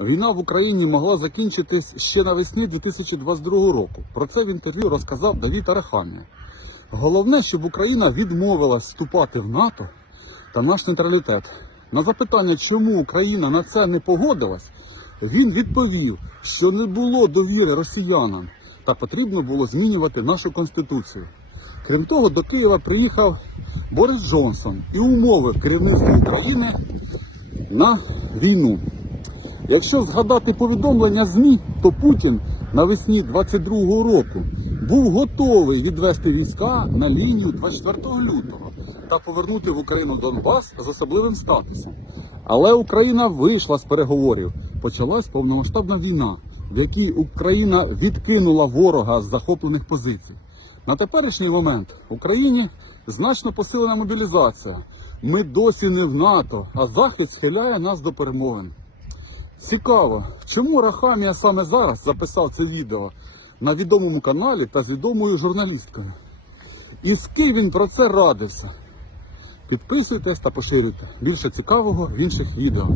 Війна в Україні могла закінчитись ще навесні 2022 року. Про це в інтерв'ю розказав Давід Арахамія. Головне, щоб Україна відмовилась вступати в НАТО та наш нейтралітет. На запитання, чому Україна на це не погодилась, він відповів, що не було довіри росіянам та потрібно було змінювати нашу конституцію. Крім того, до Києва приїхав Борис Джонсон і умовив керівництво України на війну. Якщо згадати повідомлення ЗМІ, то Путін навесні 22-го року був готовий відвести війська на лінію 24 лютого та повернути в Україну Донбас з особливим статусом. Але Україна вийшла з переговорів. Почалась повномасштабна війна, в якій Україна відкинула ворога з захоплених позицій. На теперішній момент в Україні значно посилена мобілізація. Ми досі не в НАТО, а Захід схиляє нас до перемовин. Цікаво, чому Рахамія саме зараз записав це відео на відомому каналі та з відомою журналісткою. І з ким він про це радився? Підписуйтесь та поширюйте. Більше цікавого в інших відео.